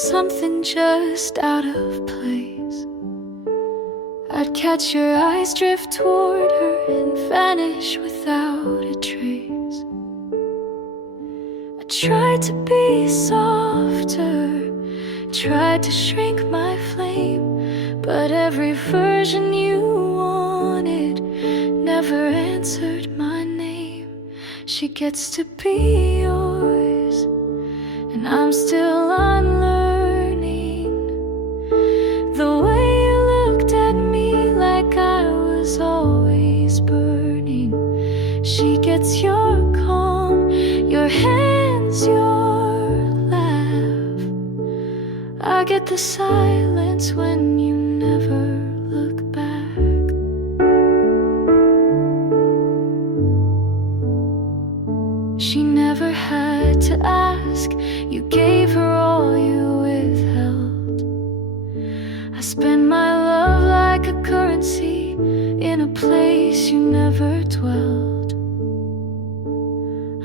something just out of place. I'd catch your eyes drift toward her and vanish without a trace. I tried to be softer, tried to shrink my flame, but every version you wanted never answered my name. She gets to be yours, and I'm still unlearning the way you looked at me like I was always burning. She gets your calm, your hands, your laugh. I get the silence when you never look back. She never had to ask, you gave her all you withheld. I spend my love like a currency in a place you never dwelled.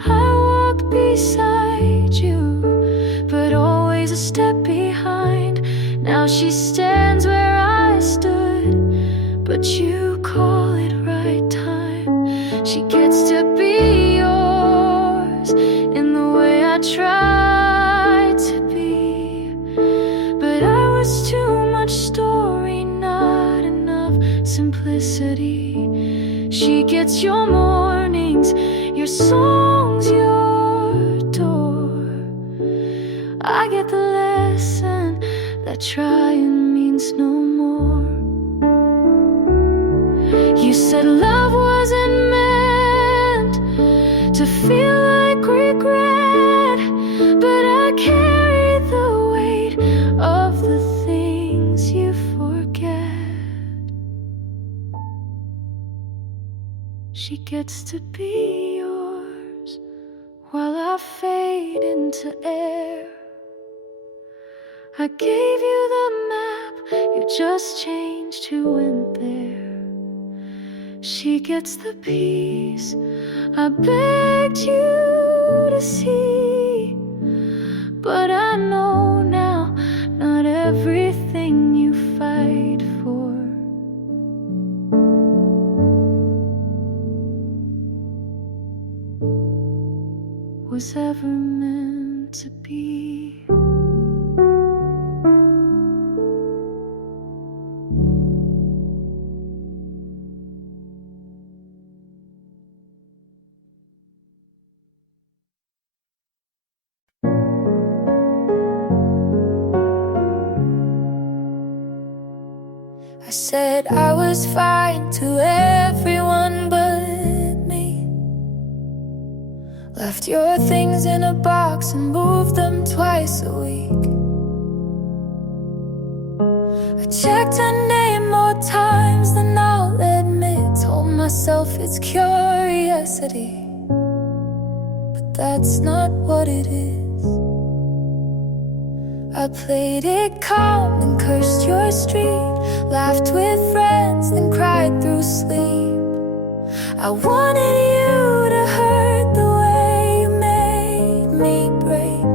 I walk beside you, but always a step behind. Now she stands where I stood, but you call it right time. She gets to be yours in the way I tried to be, but I was too much story, not enough simplicity. She gets your mornings, your songs, your door. I get the lesson that trying means no more. You said love wasn't meant to feel like regret, but I carry the weight of the things you forget. She gets to be yours while I fade into air. I gave you the map, you just changed who went there. She gets the peace I begged you to see, but I know now not everything you fight for was ever meant to be. I said I was fine to everyone but me. Left your things in a box and moved them twice a week. I checked her name more times than I'll admit. Told myself it's curiosity, but that's not what it is. I played it calm and cursed your street, laughed with friends, then cried through sleep. I wanted you to hurt the way you made me break.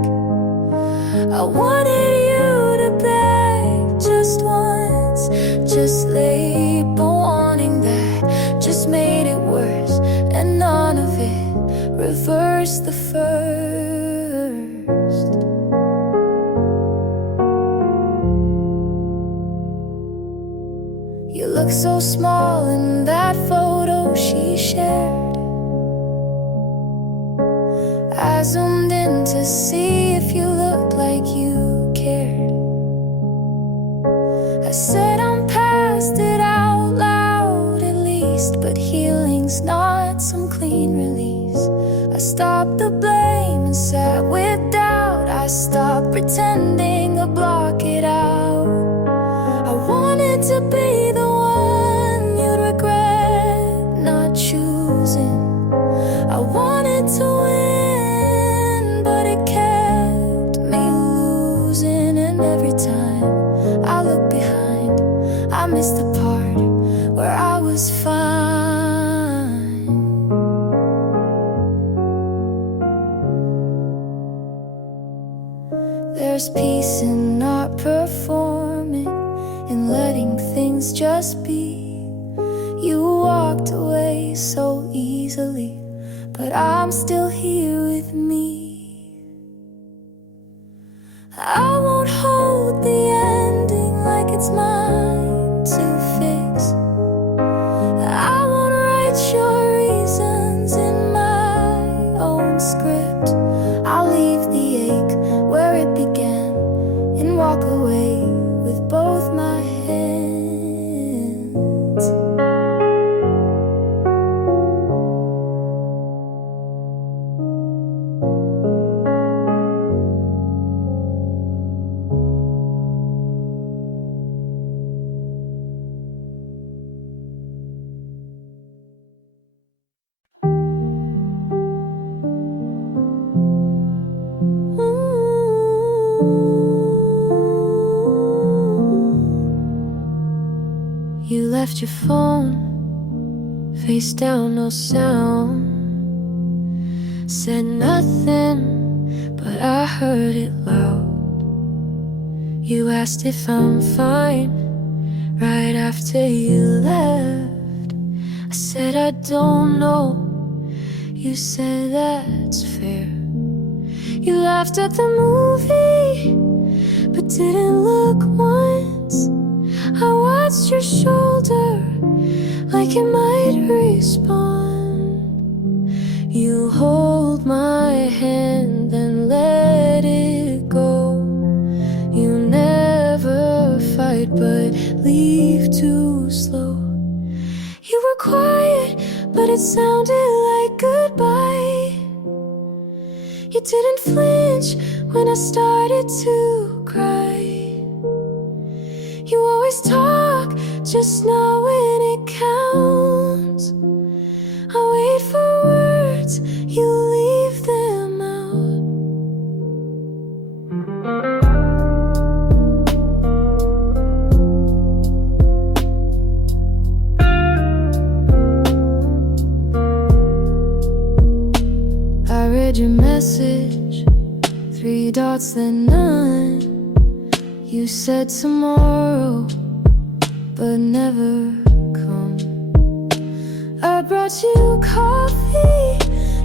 I wanted you to beg just once, just label wanting that just made it worse, and none of it reversed the first. You look so small in that photo she shared. I zoomed in to see if you looked like you cared. I said I'm past it out loud at least, but healing's not some clean release. I stopped the blame and sat with doubt. I stopped pretending to block it out. I wanted to be the one you'd regret not choosing. I wanted to win, but it kept me losing. And every time I look behind, I miss the part where I was fine. There's peace in not performing, in letting things just be. You walked away so easily, but I'm still here with me. I won't hold the ending like it's mine to fix. I won't write your reasons in my own script. I'll leave the ache where it began and walk away with both my hands. You left your phone face down, no sound. Said nothing, but I heard it loud. You asked if I'm fine right after you left. I said I don't know. You said that's fair. You laughed at the movie, but didn't look once. I watched your shoulder like it might respond. You hold my hand and let it go. You never fight but leave too slow. You were quiet, but it sounded like goodbye. You didn't flinch when I started to cry. You always talk, just not when it counts. I wait for words, you leave them out. I read your message, 3 dots then none. You said tomorrow, but never come. I brought you coffee,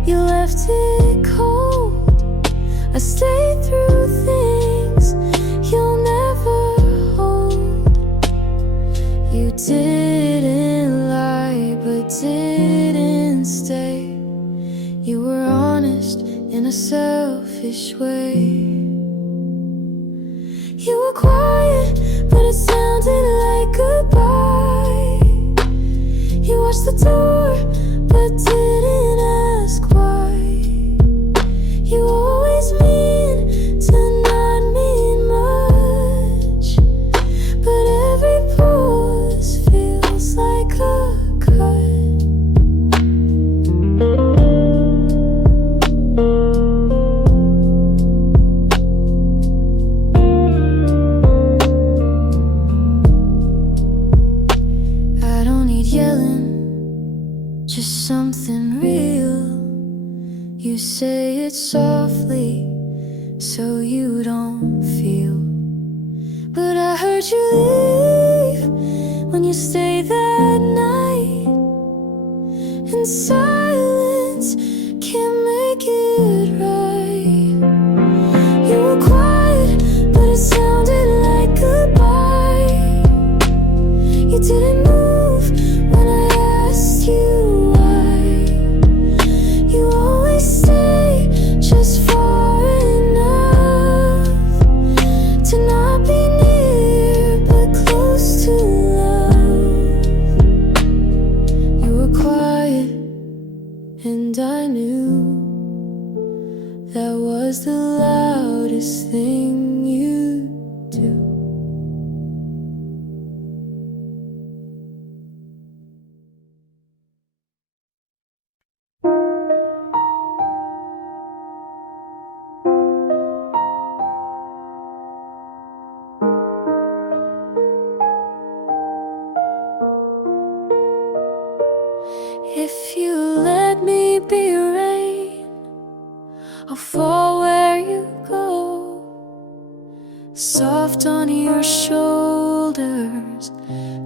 you left it cold. I stayed through things you'll never hold. You didn't lie, but didn't stay. You were honest in a selfish way. You were quiet, but it sounded like goodbye. You watched the door, but didn't ask why. You always mean to not mean much, but every pause feels like a cut. Just something real. You say it softly so you don't feel. But I heard you leave when you stayed that night. And silence can't make it right. You were quiet, but it sounded like goodbye. You didn't move when I asked you. Far enough to not be near, but soft on your shoulders,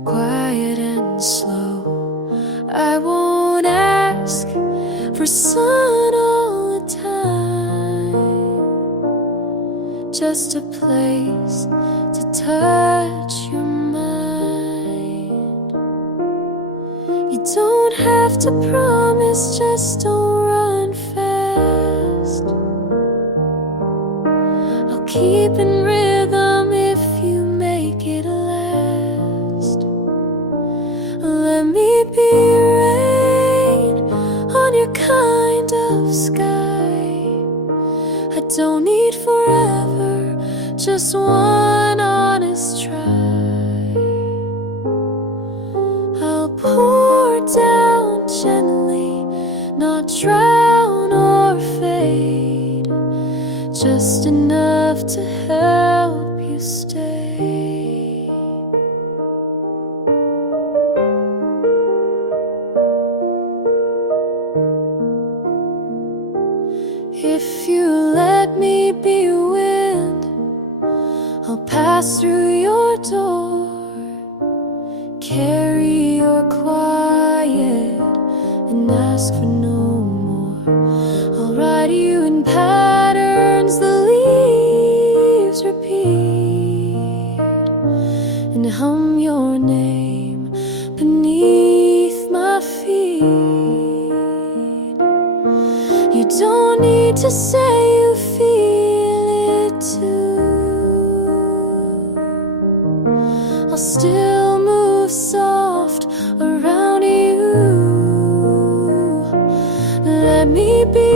quiet and slow. I won't ask for sun all the time, just a place to touch your mind. You don't have to promise, just don't run fast. I'll keep in rhythm if you make it last. Let me be rain on your kind of sky. I don't need forever, just one honest try. I'll pour down gently, not drown or fade, just enough to help you stay. If you let me be wind, I'll pass through your door, carry your quiet and ask for no more. I'll write you in patterns the leaves repeat, and hum your name beneath my feet. You don't need to say you feel it too. I'll still move soft around you. Let me be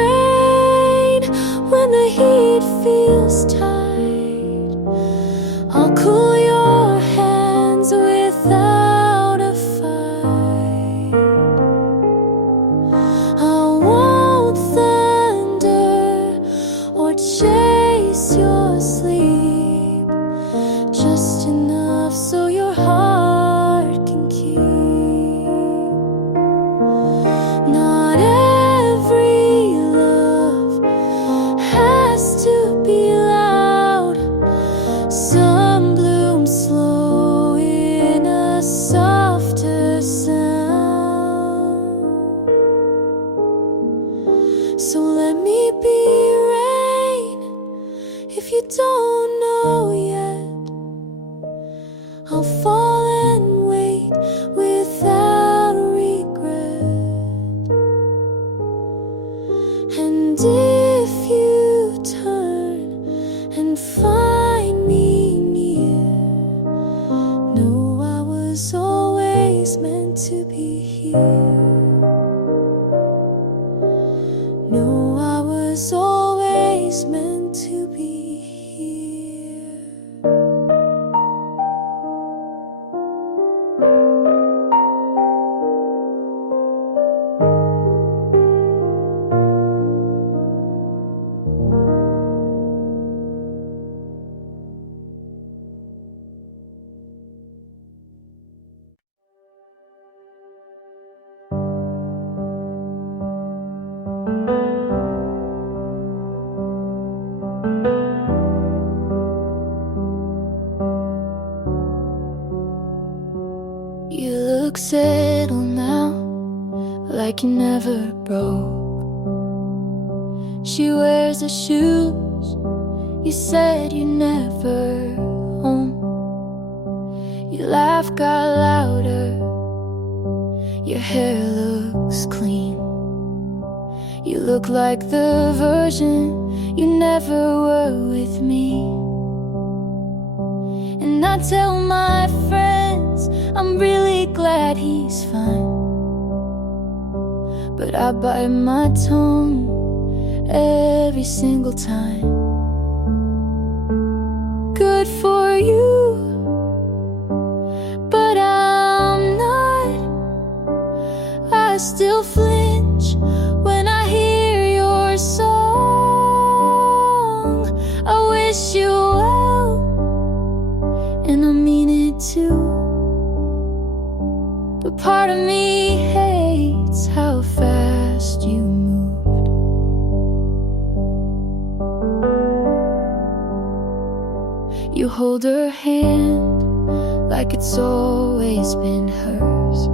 rain when the heat feels tight. I'll cool your hands without a fight. I won't thunder or chase your sleep, just enough so your heart can keep. Not every love has to be loud. Some bloom slow in a softer sound. So let me be rain if you don't know yet. I'll fall and wait without regret. And if you turn and find me near, know I was always meant to be here. Know I was always meant to be here. You look settled now, like you never broke. She wears the shoes you said you never own. Your laugh got louder, your hair looks clean. You look like the version you never were with me. And I tell my friends I'm really glad he's fine, but I bite my tongue every single time. Good for you, but I'm not. I still flinch when I hear your song. I wish you well, and I mean it too. But part of me hates how fast you moved. You hold her hand like it's always been hers,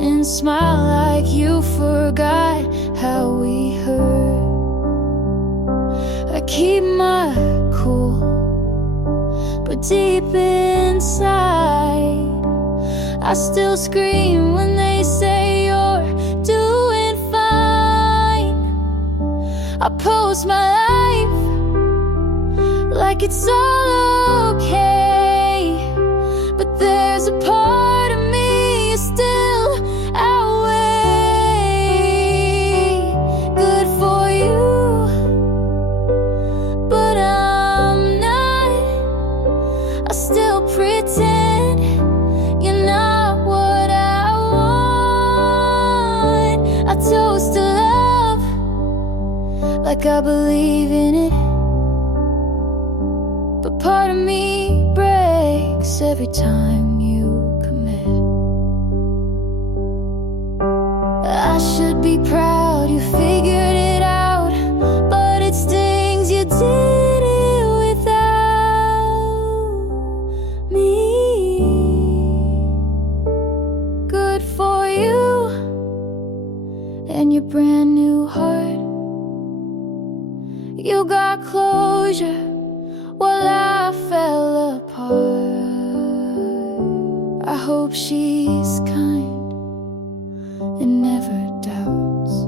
and smile like you forgot how we hurt. I keep my cool, but deep inside I still scream when they say you're doing fine. I post my life like it's all okay, but there's a part of me still away. Good for you, but I'm not. I still pretend you're not what I want. I toast to love like I believe in it, but part of me breaks every time you commit. I should be proud you figured it out, but it stings you did it without me. Good for you and your brand new heart. You got closure while I fell apart. I hope she's kind and never doubts,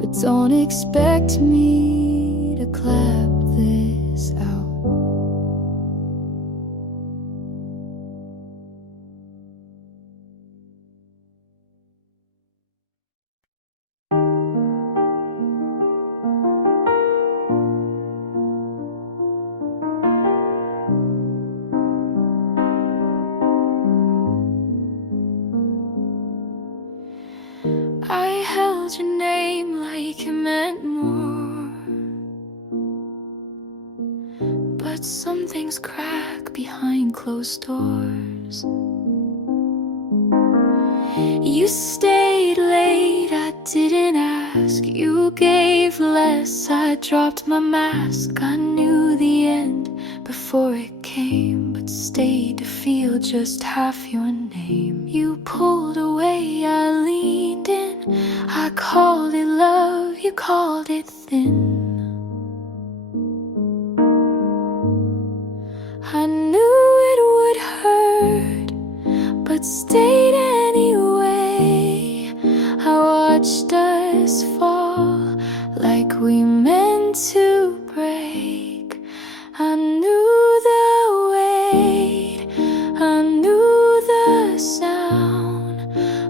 but don't expect me to clap this out. I held your name like it meant more, but some things crack behind closed doors. You stayed late, I didn't ask. You gave less, I dropped my mask. I knew the end before it came, but stayed to feel just half your name. You pulled away, I leaned in. I called it love, you called it thin. I knew it would hurt, but stayed anyway. I watched us fall like we meant to break. I knew the weight, I knew the sound,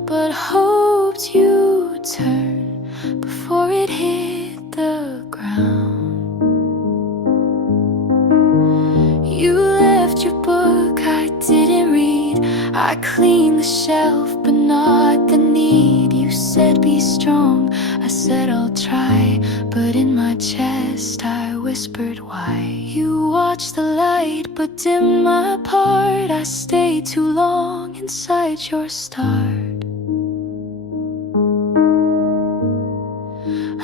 but hoped you'd turn before it hit the ground. You left your book, I didn't read. I cleaned the shelf, but not the need. You said be strong, I said I'll try, but in my chest I whispered why. You watched the light, but dimmed my part. I stayed too long inside your start.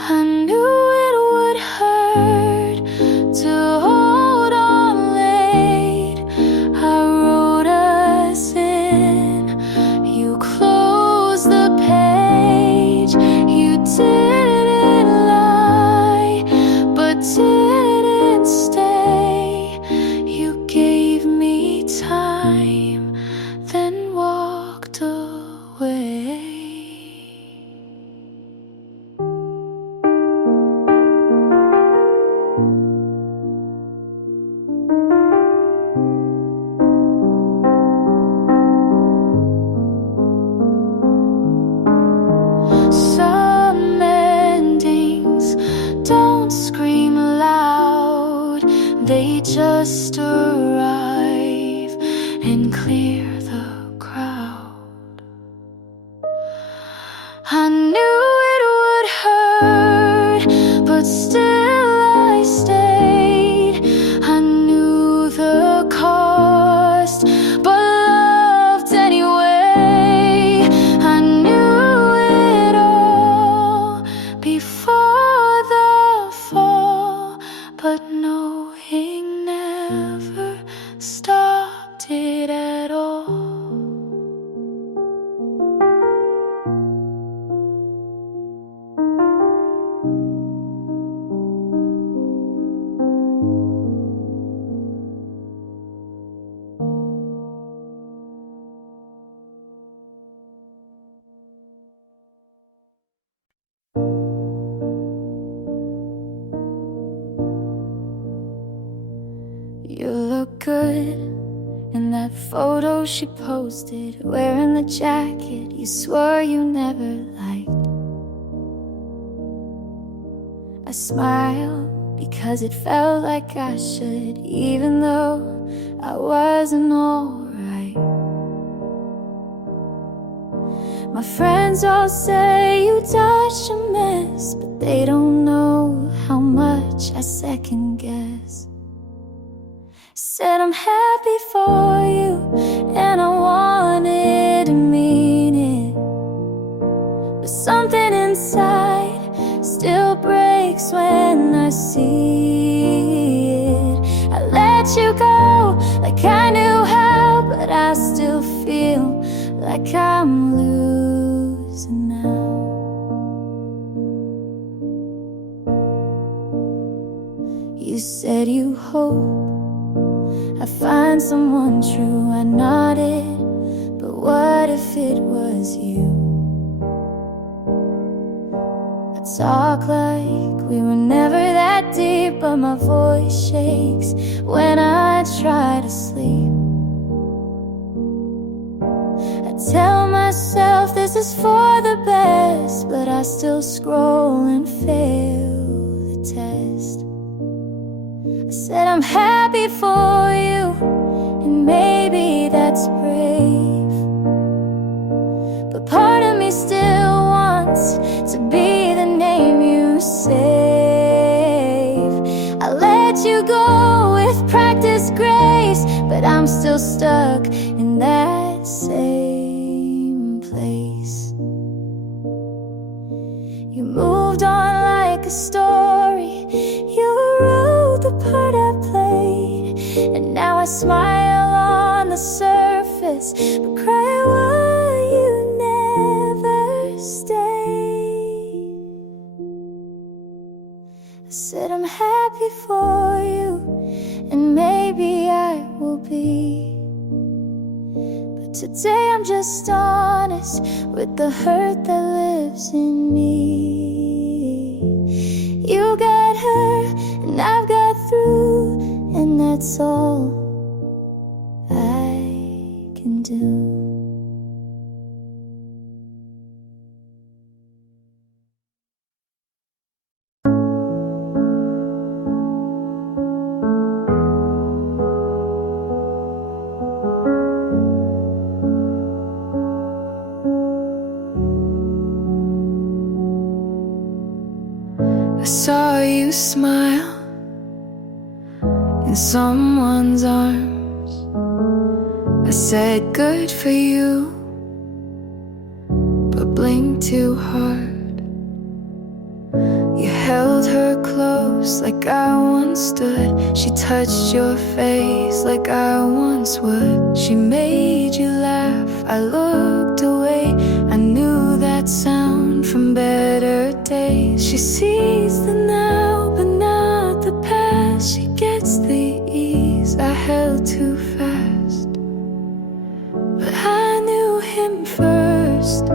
I knew it would hurt to hold on late. I wrote us in, you closed the page. You didn't lie, but didn't stay. You gave me time, then walked away. Some endings don't scream loud, they just arrive and clear the crowd. I knew it would hurt, but still I stayed. I knew the cost, but loved anyway. I knew it all before the fall, but no, he never stopped it at all. You look good in that photo she posted, wearing the jacket you swore you never liked. I smile because it felt like I should, even though I wasn't alright. My friends all say you touch a mess, but they don't know how much I second guess. Said I'm happy for you, and I wanted to mean it, but something inside still breaks when I see it. I let you go like I knew how, but I still feel like I'm losing now. You said you hope I find someone true. I nodded, but what if it was you? I talk like we were never that deep, but my voice shakes when I try to sleep. I tell myself this is for the best, but I still scroll and fail the test. I said I'm happy for you, and maybe that's brave, but part of me still wants to be the name you save. I let you go with practice grace, but I'm still stuck in that same place. You moved on like a story, you wrote the part I played, and now I smile on the surface, but cry why you never stayed. I said I'm happy for you, and maybe I will be, but today I'm just honest with the hurt that lives in me. You got her, and I've got through, and that's all I can do. I saw you smile in someone's arms. I said good for you, but blinked too hard. You held her close like I once stood. She touched your face like I once would. She made you laugh, I looked away. I knew that sound from better days. She sees the now, but not the past. She gets the ease I held too fast, but I knew him first.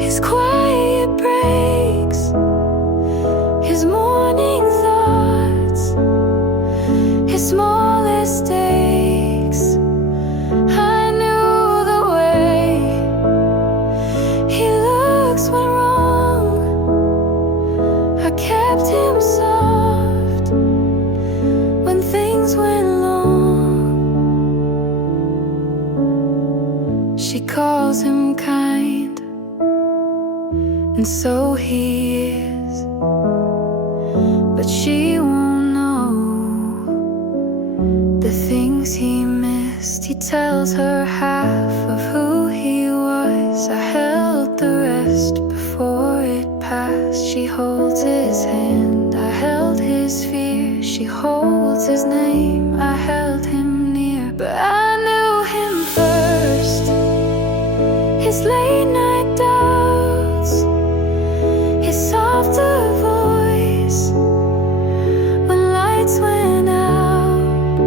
His quiet breaks, his morning thoughts, his smallest aches. I knew the way he looks when wrong. I kept him soft when things went long. She calls him kind, and so he is, but she won't know the things he missed. He tells her half of who he was. I held the rest before it passed. She holds his hand, I held his feet. she holds his name. I held him near, but I knew him first. His late night doubts, his softer voice. When lights went out,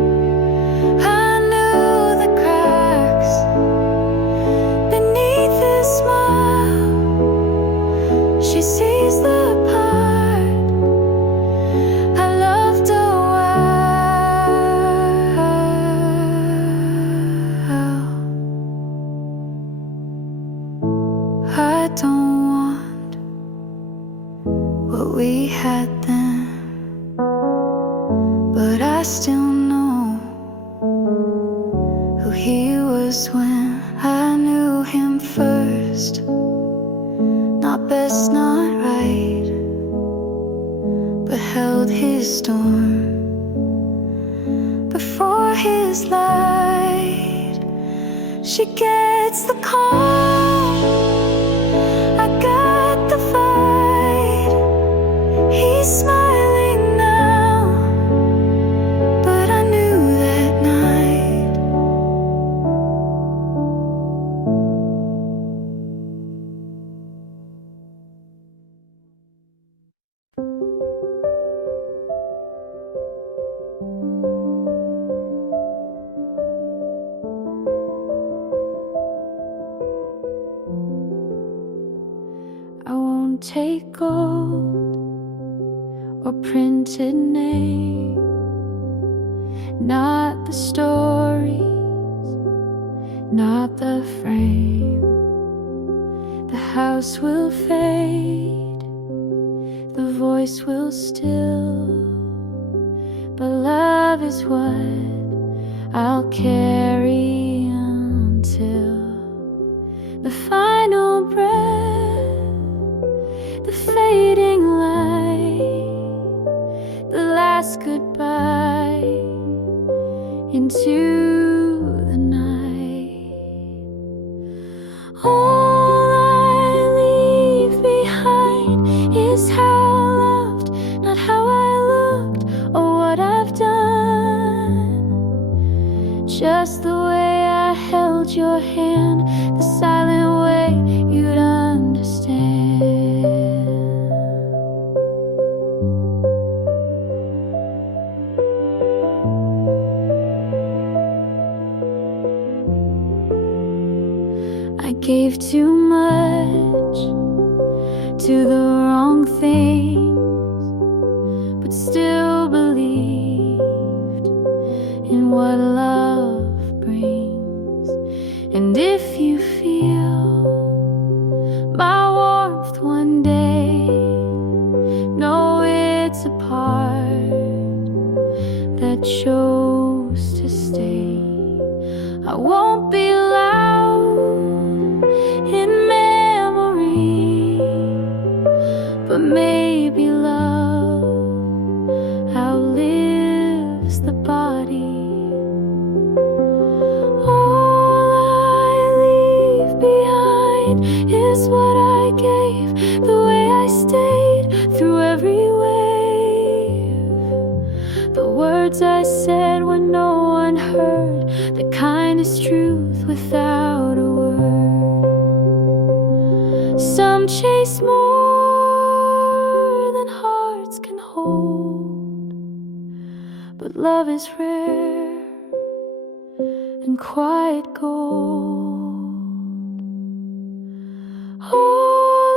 I knew the cracks beneath his smile. She sees the part I loved a while. I don't want what we had then, but I still know who he was when I knew him first. Not best, not right, but held his storm before his light. She gets the call, I got the fight. He's smiling now, but I knew that night. I won't take gold or printed name, not the stories, not the frame. The house will fade, the voice will still, but love is what I'll carry until the final breath, the fading light, the last goodbye into the night. All I leave behind is how I loved, not how I looked or what I've done. Just the way I held your hand, the silent way you'd understand. I gave too much to the wrong things, but still believed in what love brings. And if you feel my warmth one day, know it's a part that chose to stay. I won't be loud in memory, but maybe love outlives the body. All I leave behind is what I gave, the way I stayed through every wave, the words I said when no one heard, the kindest truth without a word. Some chase more than hearts can hold, but love is rare and quiet gold. All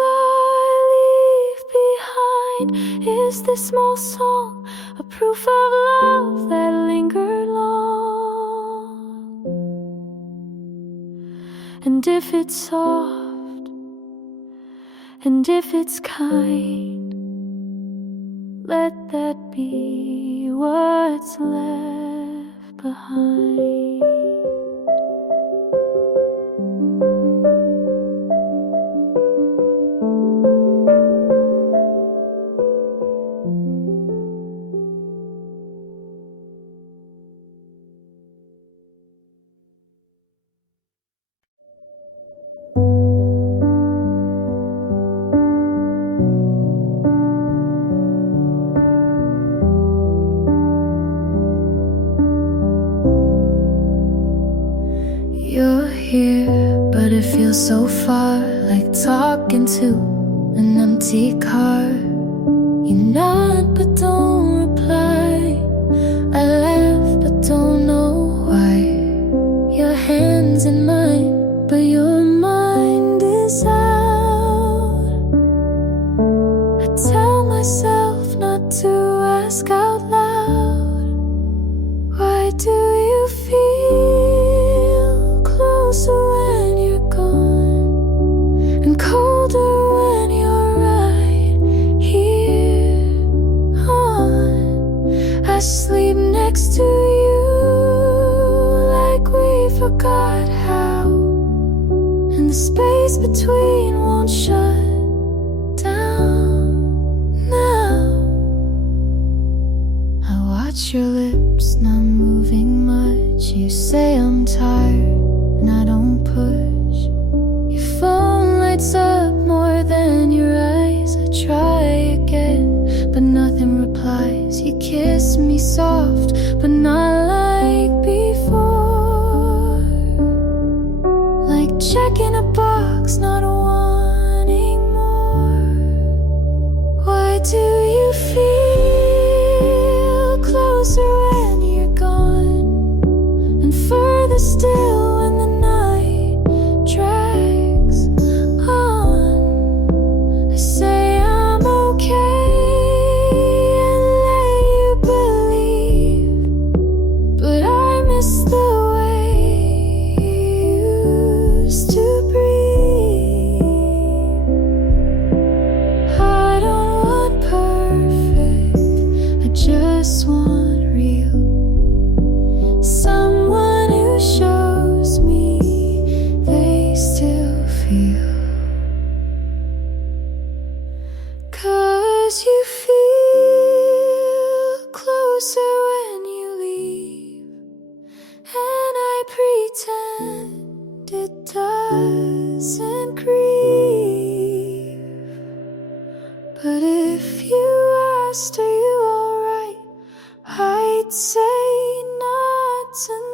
I leave behind is this small song, a proof of love that lingered long. And if it's soft, and if it's kind, let that be what's left behind. feel so far, like talking to an empty car. You nod but don't reply. I laugh but don't know why. Your hand's in mine, but your mind is out. I tell myself not to ask out loud. Why do you feel closer when you're gone, and colder when you're right here on? I sleep next to you like we forgot how, and the space between won't shut down now. I watch your lips not moving much. You say I'm tired and I don't push. Your phone lights up more than your eyes. I try again, but nothing replies. You kiss me soft, but not like before. Like checking a box, not wanting more. Why do you feel closer when you're gone, and further still when the night drags on? I say I'm okay and let you believe, but I miss the way you used to breathe. I don't want perfect, I just want real. Someone who shows me they still feel. 'Cause you feel closer when you leave, and I pretend it doesn't grieve. But if you asked, are you alright, I'd say not tonight.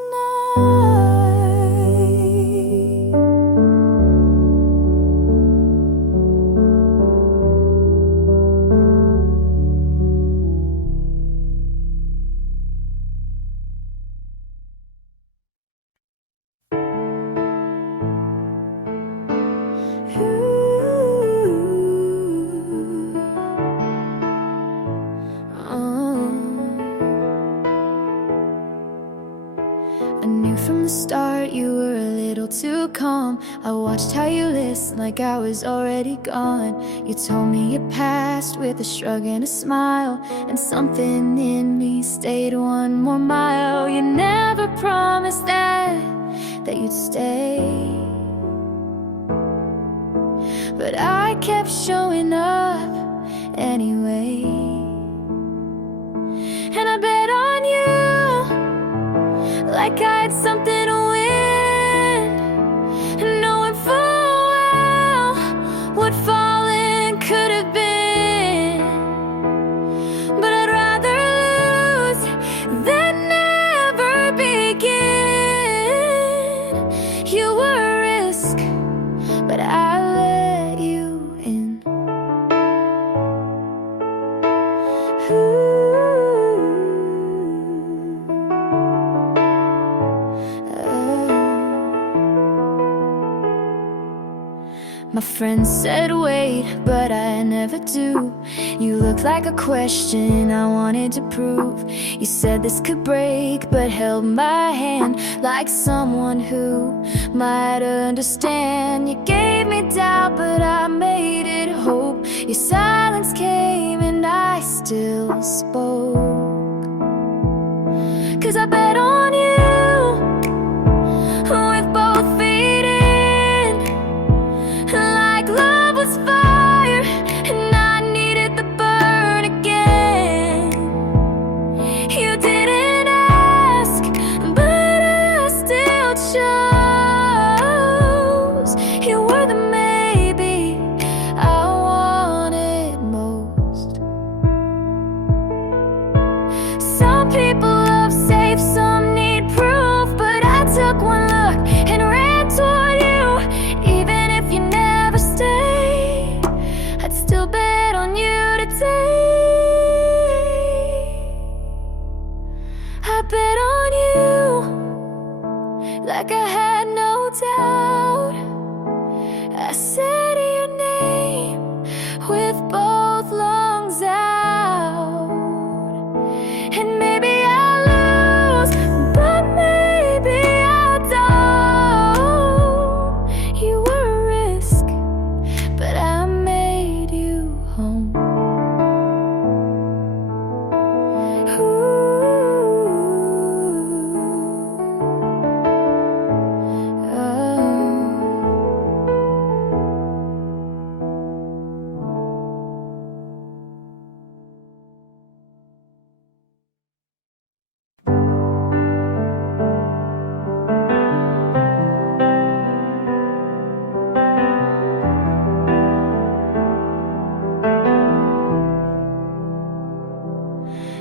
I knew from the start you were a little too calm. I watched how you listened like I was already gone. You told me your past with a shrug and a smile, and something in me stayed one more mile. You never promised that you'd stay, but I kept showing up anyway. And I bet on you like I had something to win, and knowing full well what falling could have been. But I'd rather lose than never begin. You were a risk, but I let you in. My friends said wait, but I never do. You looked like a question I wanted to prove. You said this could break, but held my hand like someone who might understand. You gave me doubt, but I made it hope. Your silence came and I still spoke. 'Cause I bet on you with both feet in, like love was fire and I needed the burn again. You didn't ask, but I still chose. You were the maybe I wanted most. Some people love safe, some bet on you, like I had no doubt. I said your name with both lungs out. And maybe I'll lose, but maybe I don't. You were a risk, but I made you home.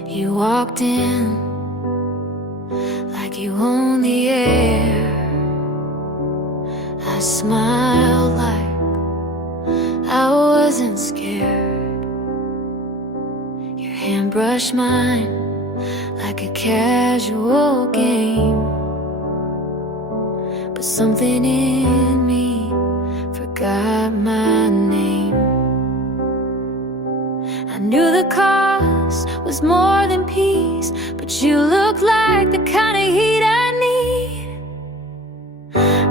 You walked in like you own the air. I smiled like I wasn't scared. Your hand brushed mine like a casual game. But something in me forgot my name. I knew the cost was more than peace, but you look like the kind of heat I need.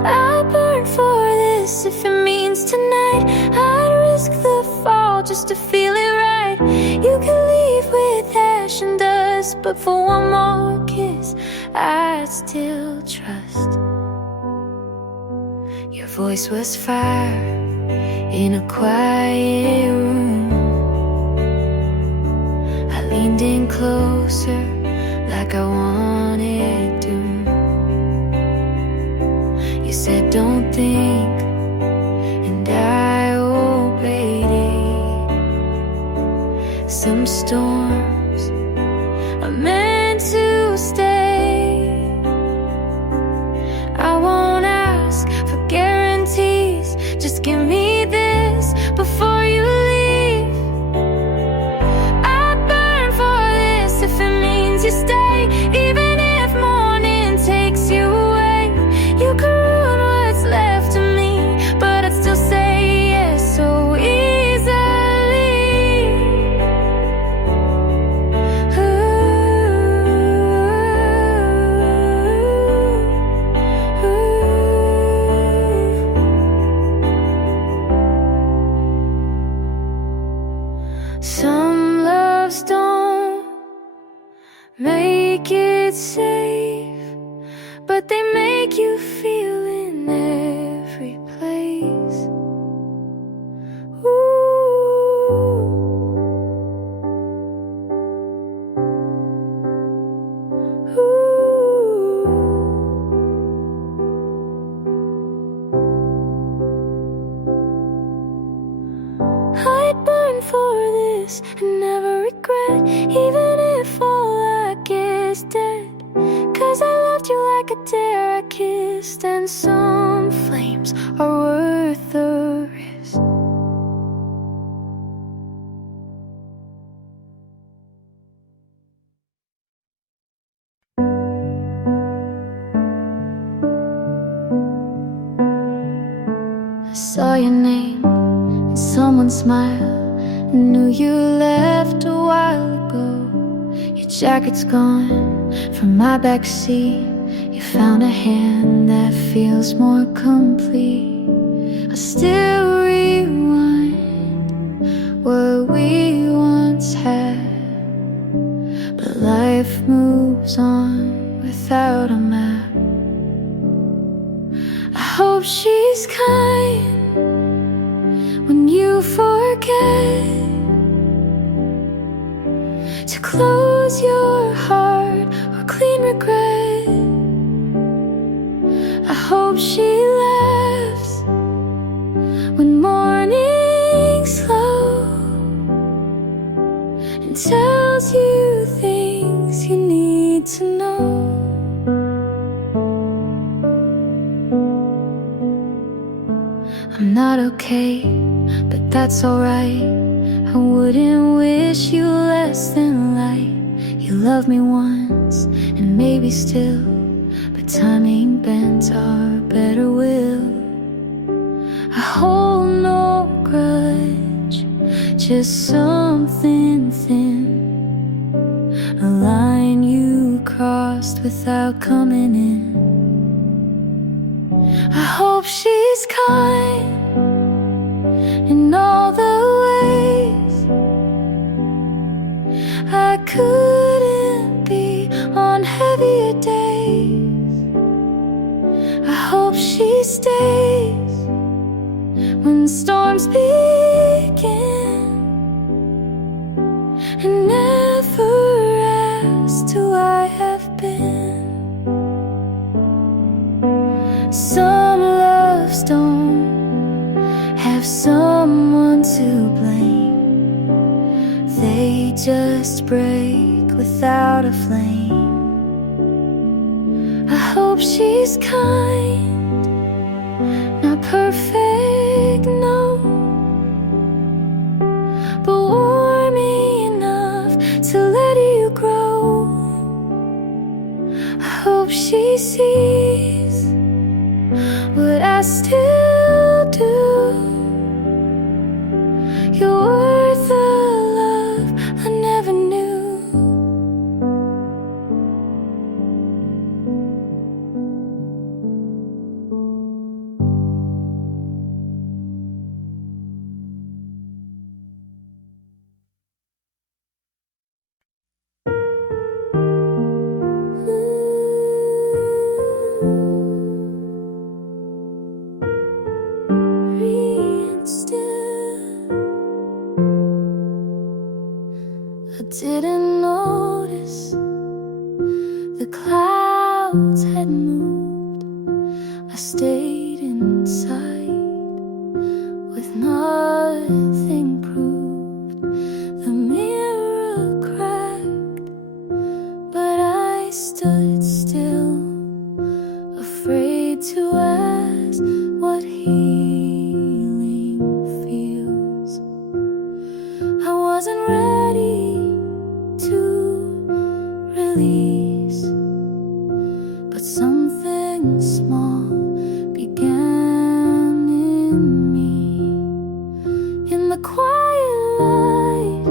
I'll burn for this if it means tonight. I'd risk the fall just to feel it right. You can leave with ash and dust, but for one more kiss I'd still trust. Your voice was fire in a quiet room. Leaned in closer like I wanted to. You said don't think, and I obeyed it. Some storms are meant to stay. I won't ask for guarantees, just give me this before you leave. You stay, even if morning takes you away. You can ruin what's left of me, but I'd still say yes so easily. Some loves don't make it safe, but they make you feel in every place. Ooh. Ooh. I'd burn for this and never regret, even if all I get is dead. 'Cause I loved you like a dare I kissed, and some flames are worth the risk. I saw your name and someone smiled. I knew you left a while ago. Your jacket's gone from my backseat. You found a hand that feels more complete. I still rewind what we once had, but life moves on without a map. I hope she's kind when you forget to close your heart or clean regret. I hope she laughs when morning's slow and tells you things you need to know. I'm not okay, but that's alright. I wouldn't wish you less than light. You loved me once, and maybe still, but time ain't bent our better will. I hold no grudge, just something thin, a line you crossed without coming in. I hope she's kind in all the ways I couldn't be on heavier days. I hope she stays when storms begin, and never asked who I have been. Some loves don't have someone to blame, they just break without a flame. I hope she's kind, not perfect, no, but warm enough to let you grow. I hope she sees what I still do. You're worth the love I never knew. I didn't notice the clouds had moved. I stayed inside with nothing proved. The mirror cracked, but I stood still, afraid to ask what healing feels. I wasn't ready to release, but something small began in me. In the quiet light,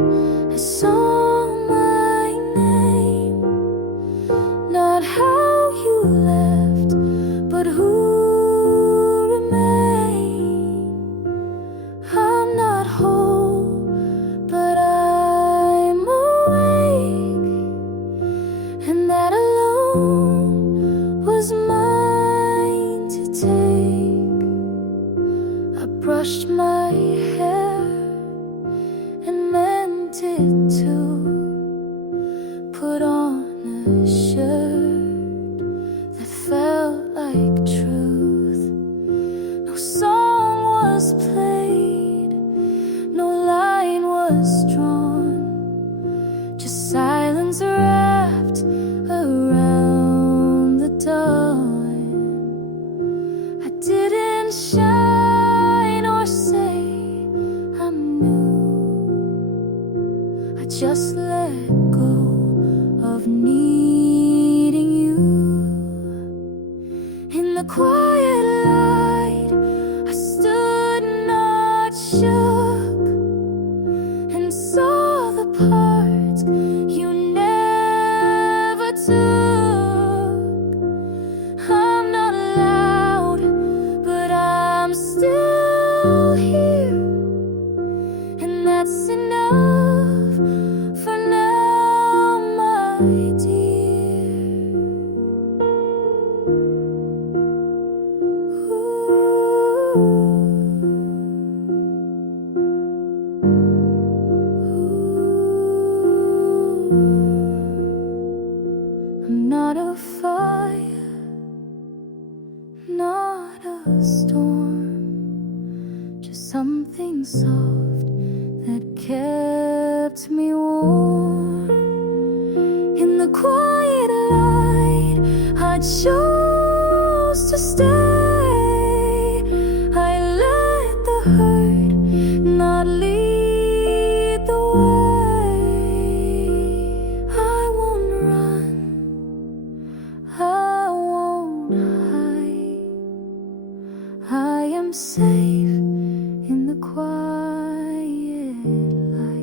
I saw my name, not how you left, but who remained. I'm not whole, but I'm awake, and that alone was mine to take. I brushed my hair and meant it to put on a shirt that felt like truth. No song was played, no line was drawn, just silence wrapped around the dawn. I didn't shine or say I'm new, I just let go of needing you. In the quiet light, I stood not shook, and saw the parts you never took. I'm not loud, but I'm still here, and that's enough for now, my dear. I'm not a fire, not a storm, just something soft that kept me warm. In the quiet light, I chose to stay. I let the hurt not lead the way. I won't safe in the quiet light.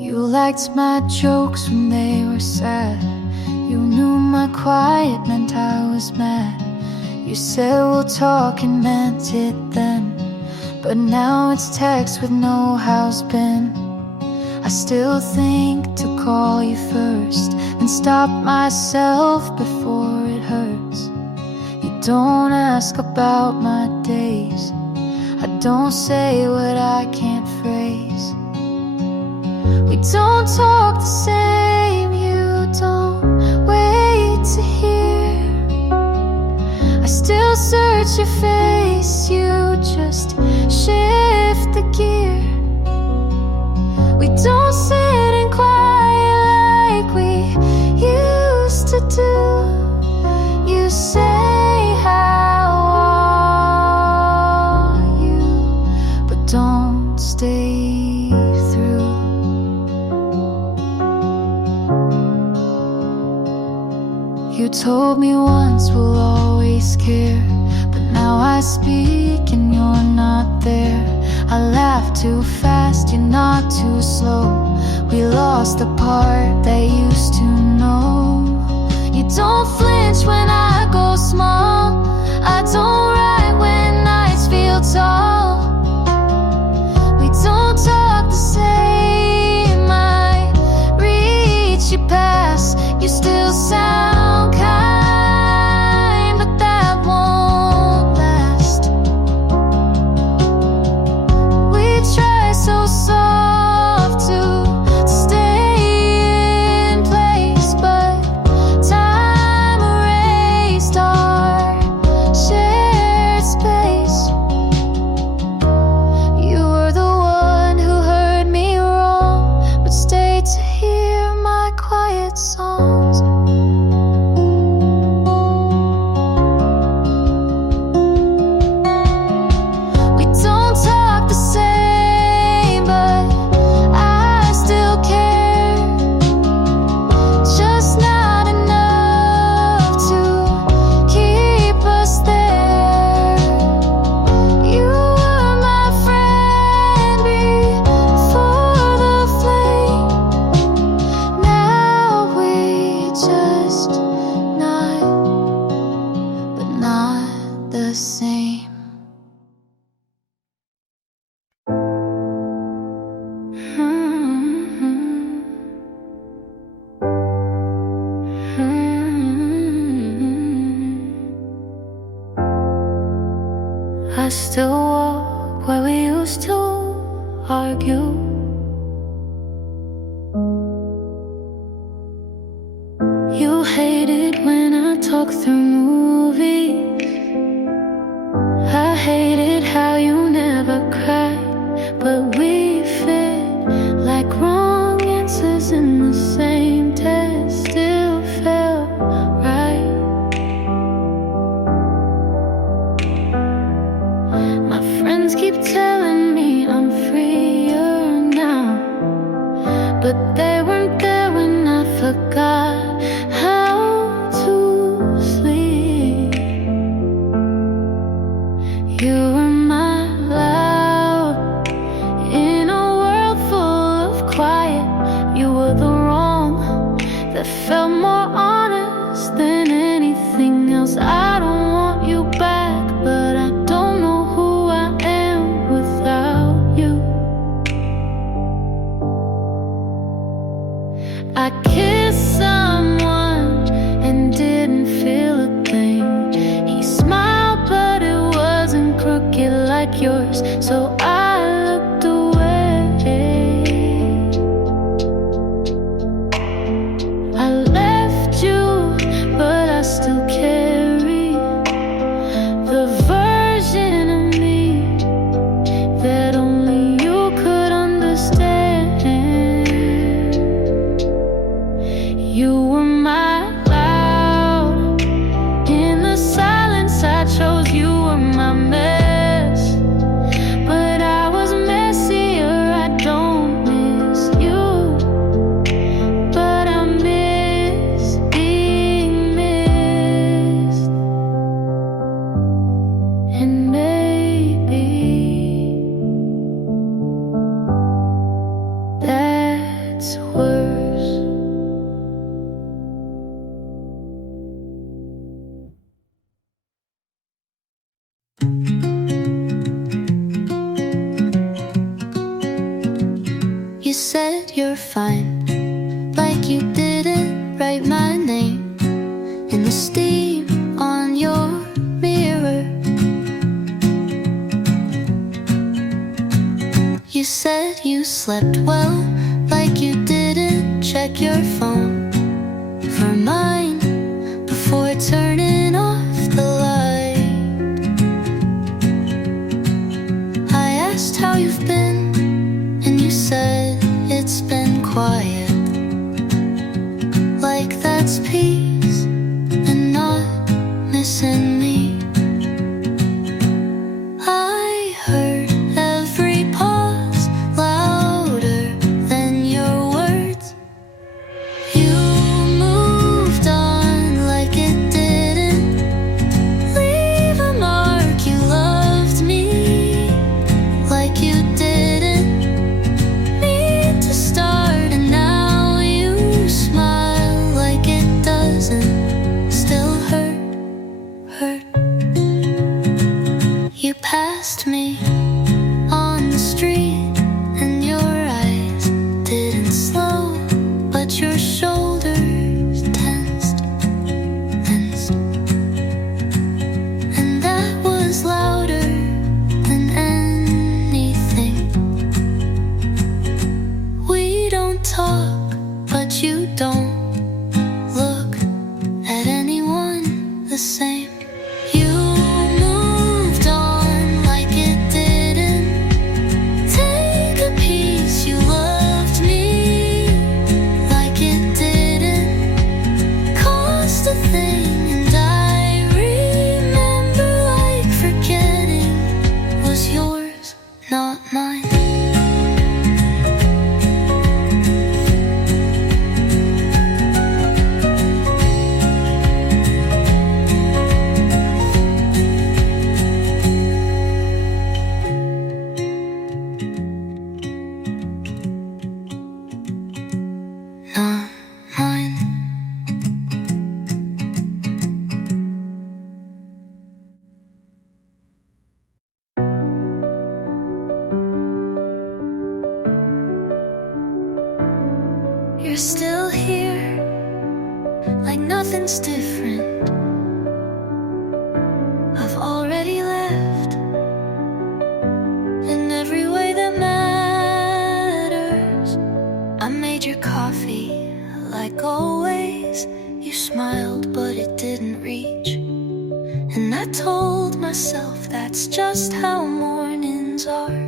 You liked my jokes when they were sad. You knew my quiet meant I was mad. You said we'll talk and meant it then, but now it's text with no how's been. I still think to call you first and stop myself before it hurts. You don't ask about my days. I don't say what I can't phrase. We don't talk the same, you don't wait to hear. I still search your face, you just shift the gear. We don't sit and quiet like we used to do. You say, how are you? But don't stay through. You told me once we'll always care, but now I speak and you're not there. I laugh too fast, you're not too slow. We lost the part that used to know. You don't flinch when I go small. I don't write when nights feel tall. We don't talk the same. I reach you past, you still sound kind, but that won't last. We try so soft to stay in place, but time erased our shared space. You were the one who heard me wrong, but stayed to hear my quiet songs. We don't talk the same, but I still care. Just not enough to keep us there. You were my friend before the flame. Now we just not, but not the same. I still walk where we used to argue. You hated when I talk through movies. I hated how you never cried, but we fit like wrong answers in the same test. Still felt right. My friends keep telling me I'm freer now, but they weren't there when I forgot how to sleep. You were my loud in a world full of quiet. You were the wrong that felt more honest than anything else. I don't want you back, but I don't know who I am without you. I kissed someone and didn't feel a thing. He smiled, but it wasn't crooked like yours, so I looked away. I left you, but I still carry the version of me that only you could understand. you're fine, like you didn't write my name in the steam on your mirror. You said you slept well, like you didn't check your phone for mine before turning off the light. I asked how you've been, and you said it's been quiet, like that's peace and not missing me. I heard every pause louder than your words. You moved on like it didn't leave a mark. You loved me like you didn't need to start, and now you smile like it doesn't still hurt. You passed me on the street, and your eyes didn't slow, but your shoulders tensed, and that was louder than anything. We don't talk, but you don't look at anyone the same. You moved on like it didn't take a piece. You loved me like it didn't cost a thing, and I remember like forgetting was yours, not mine. Not mine. You're still here, like nothing's different. I've already left in every way that matters. I made your coffee like always. You smiled, but it didn't reach. And I told myself that's just how mornings are.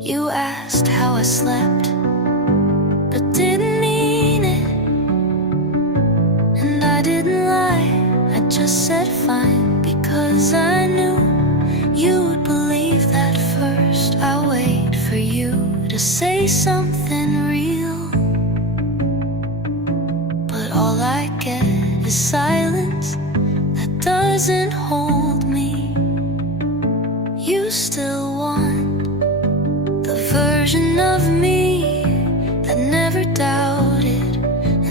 You asked how I slept, but didn't mean it. And I didn't lie, I just said fine, because I knew you would believe that first. I wait for you to say something real, but all I get is silence that doesn't hold me. You still want the version of me that never doubted,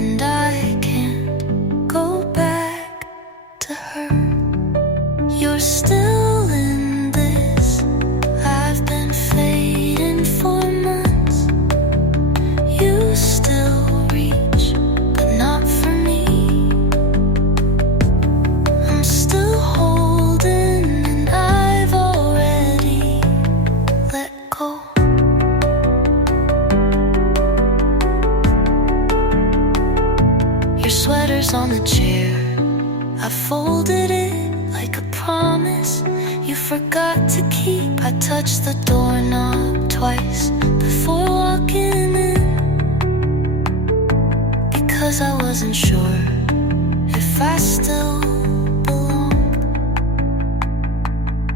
and I can't go back to her. You're still in this. I've been fading for months. You still reach, but not for me. I'm still holding, and I've already let go. Your sweater's on the chair. I folded it like a promise you forgot to keep. I touched the doorknob twice before walking in, because I wasn't sure if I still belonged.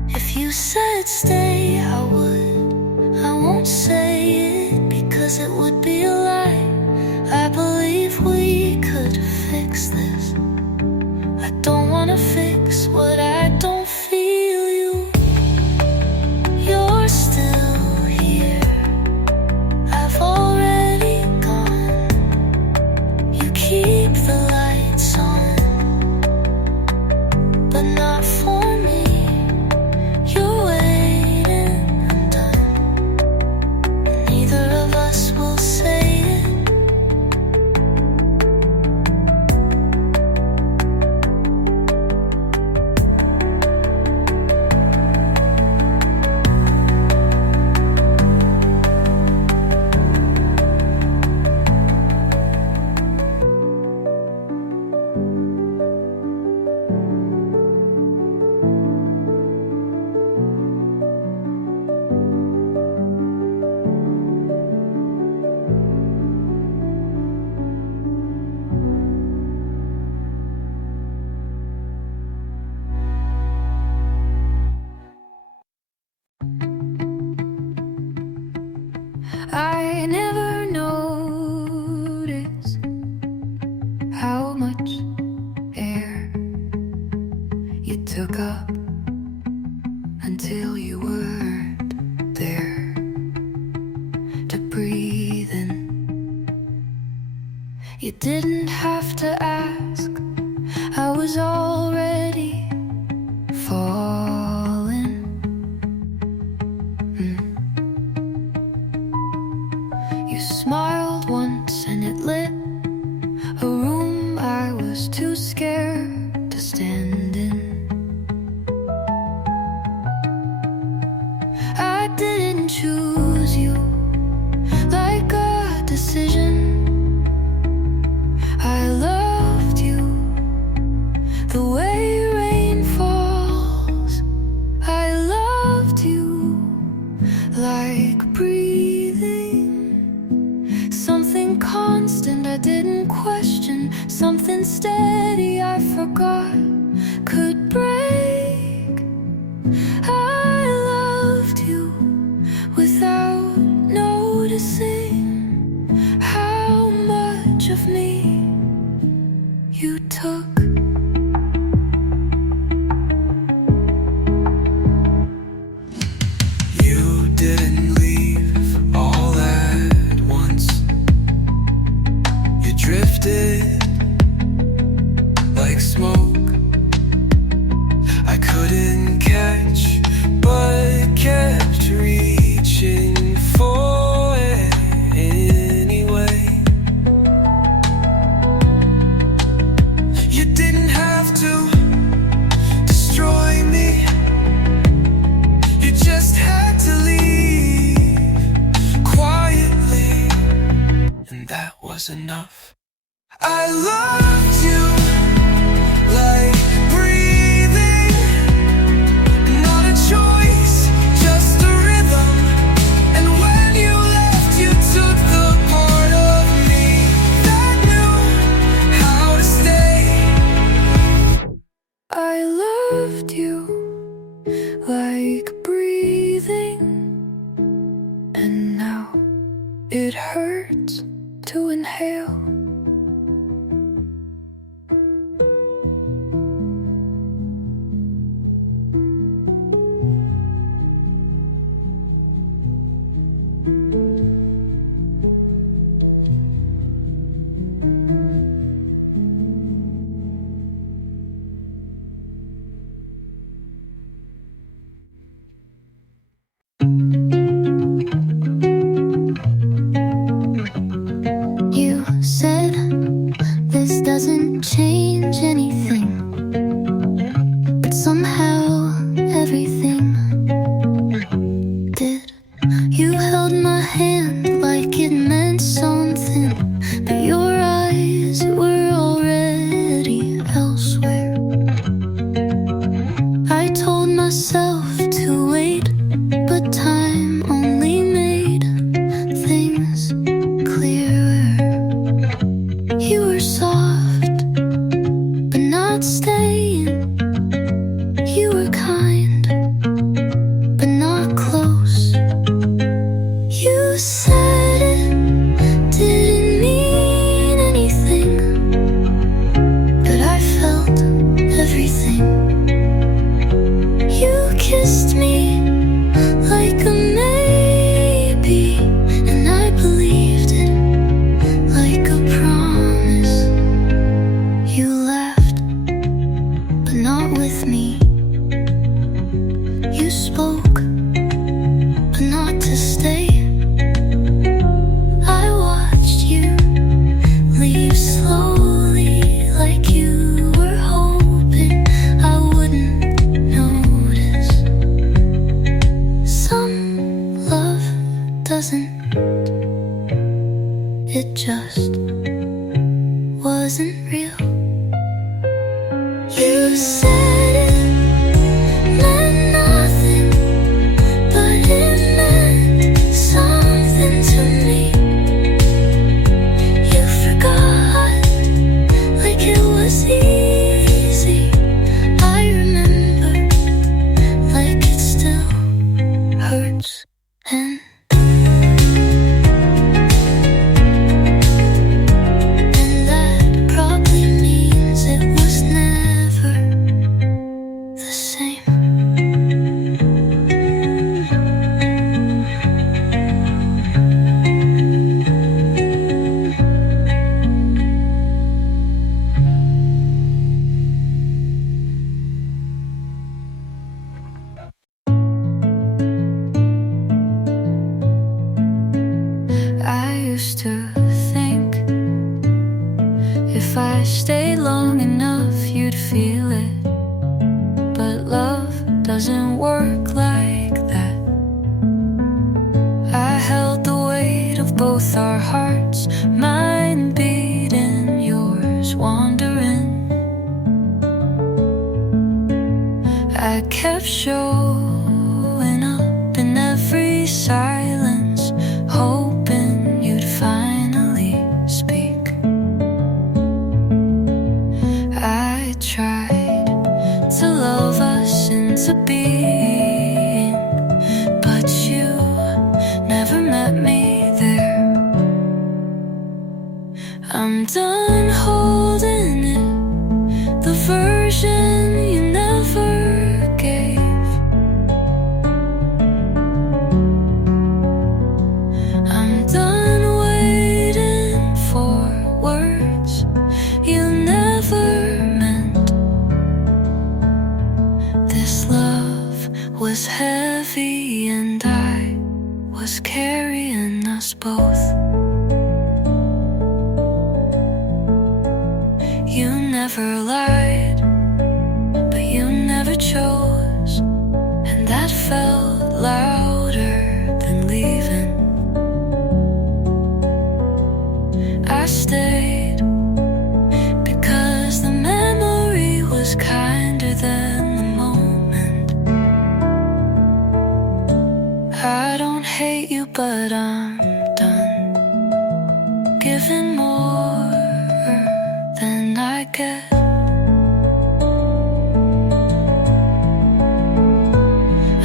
If you said stay, I would. I won't say it, because it would be a lie. I believe we could fix this. I don't wanna fix what I don't feel. You're still here. I've already gone. You keep the lights on, but not for me. You're waiting, I'm done. Neither I never noticed how much air you took up until you weren't there to breathe in. You didn't have to ask, I was already falling. You smiled once and it lit a room I was too scared to stand in. I didn't choose you like a decision. I loved you the way rain falls. I loved you like breathing, something constant I didn't question, something steady I forgot could break. I loved you without noticing how much of me you took. You didn't leave all at once. You drifted like smoke. I couldn't catch, but kept reaching for it anyway. You didn't have to destroy me. You just had to leave quietly, and that was enough. I loved you like breathing, not a choice, just a rhythm. And when you left, you took the part of me that knew how to stay. I loved you like breathing, and now it hurts to inhale. You said this doesn't change anything, but somehow everything did. You held my hand like it meant something, but your eyes were already elsewhere. I told myself to wait, but time only made things clearer. You were soft, but not staying. You were kind, but not close. You said it didn't mean anything, but I felt everything. You kissed me like a maybe, and I believed it like a promise. You laughed, but not with me. You spoke, but not to stay. I watched you leave slowly, like you were hoping I wouldn't notice. Some love doesn't, it just wasn't real. You said it meant nothing, both our hearts, mine beating, yours wandering. I kept showing up in every silence, hoping you'd finally speak. I tried to love us into being, but you never met me there. I'm done holding it, the version you never gave. I'm done waiting for words you never meant. This love was heavy and I was carrying us both. You never lied, but you never chose, and that felt louder than leaving. I stayed because the memory was kinder than the moment. I don't hate you, but I'm done giving more than I get.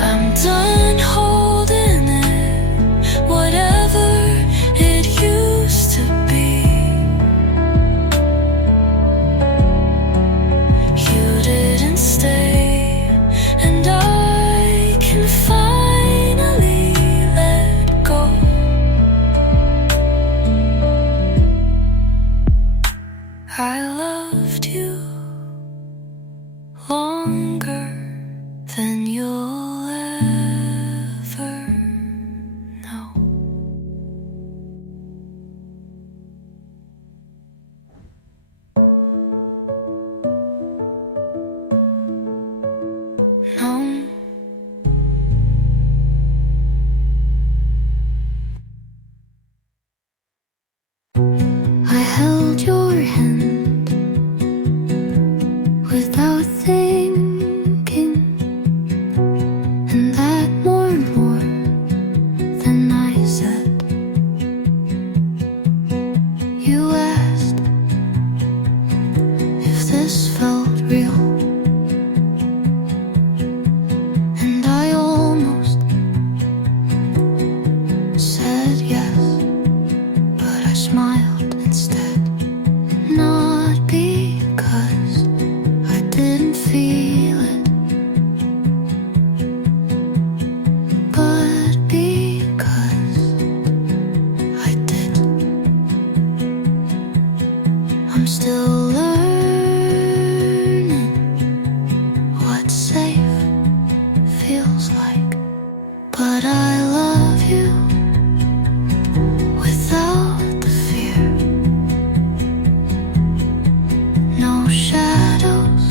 I'm done holding it, whatever it used to be. You didn't stay, and I can finally let go. I loved you longer than you'll ever know. No. I held your hand without thinking, and that more than I said. You asked if this felt real, and I almost said yes, but I smiled instead. Not because I didn't feel it, but because I did. I'm still learning what safe feels like, but I love you without the fear. No shadows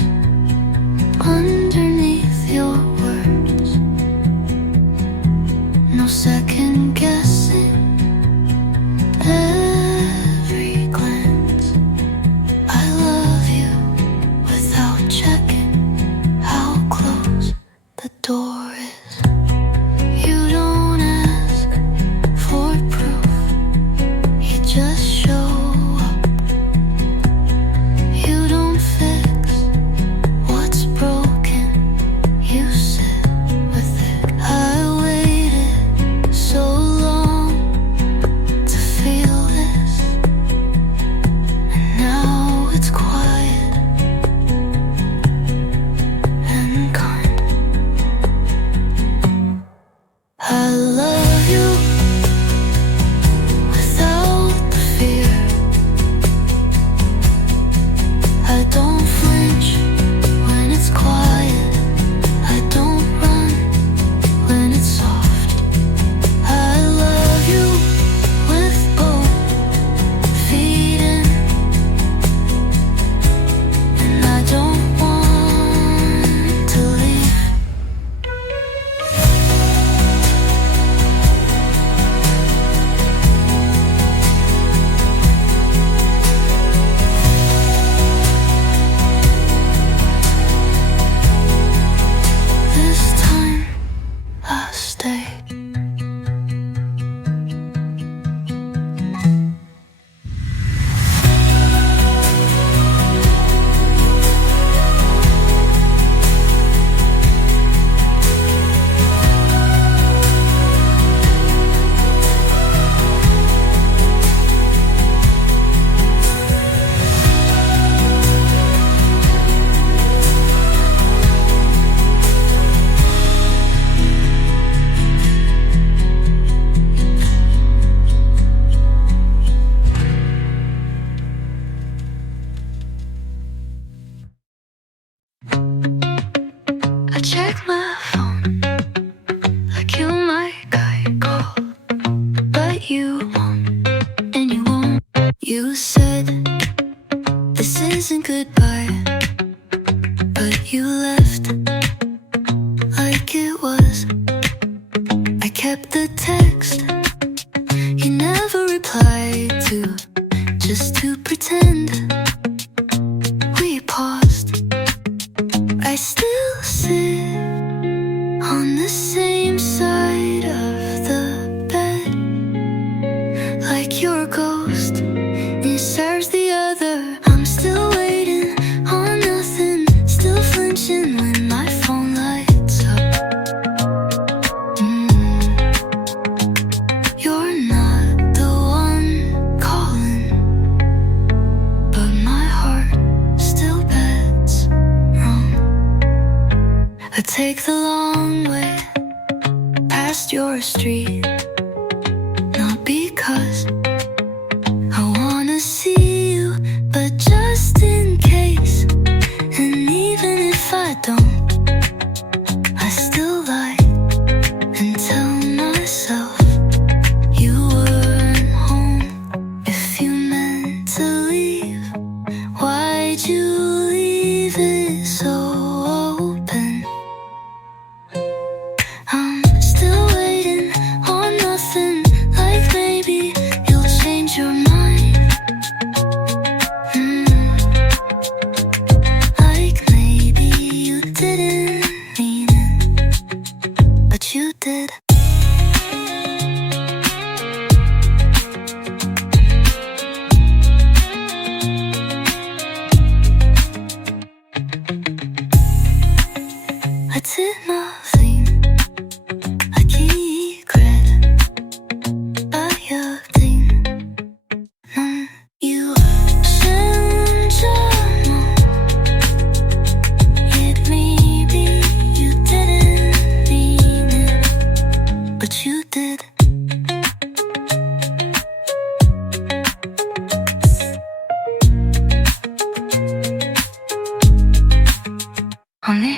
underneath your words, no second guessing every glance. I love you without checking how close the door is. You don't ask for proof, you just show up. You don't fix what's broken, you sit with it. I waited so long kept the text you never replied to, just to pretend we paused. I still sit on the same side of the bed, like your ghost serves the other. I'm still waiting on nothing, still flinching when my phone lights up. You're not the one calling, but my heart still bets wrong. I take the long way past your street, not because I wanna see you, but just in case. And even if I don't, I still lie and tell myself you weren't home. If you meant to leave, why'd you leave it so open? I'm still waiting on nothing, like maybe you'll change your mind. Like maybe you didn't mean it, but you did. I did nothing, I keep credit. I have 넌 you 심장만 It maybe you didn't mean it, but you did. 언니?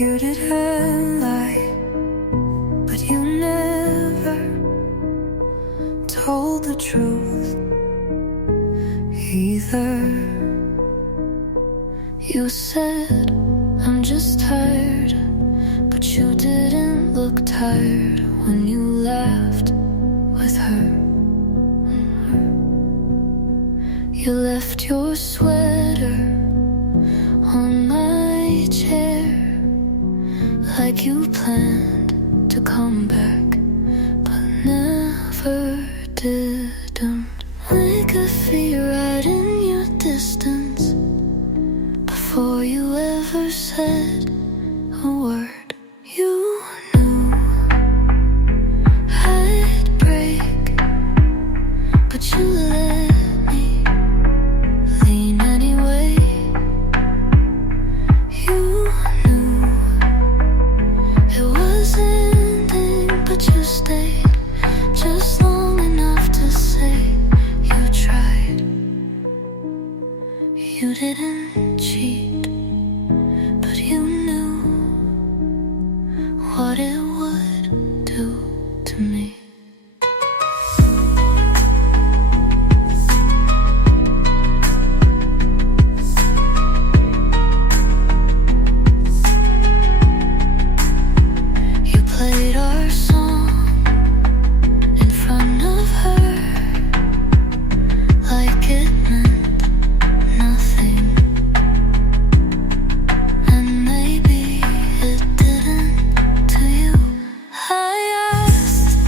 You did lie, but you never told the truth either. You said, I'm just tired, but you didn't look tired when you laughed with her. You left your sweater on my chair, like you planned to come back, but never didn't. We could feel right in your distance before you ever said a word. You knew I'd break, but you let me lean anyway. You knew it was ending, but you stayed just long enough to say you tried. You didn't cheat, but you knew what it would do to me. You played our song in front of her like it meant nothing, and maybe it didn't to you. I asked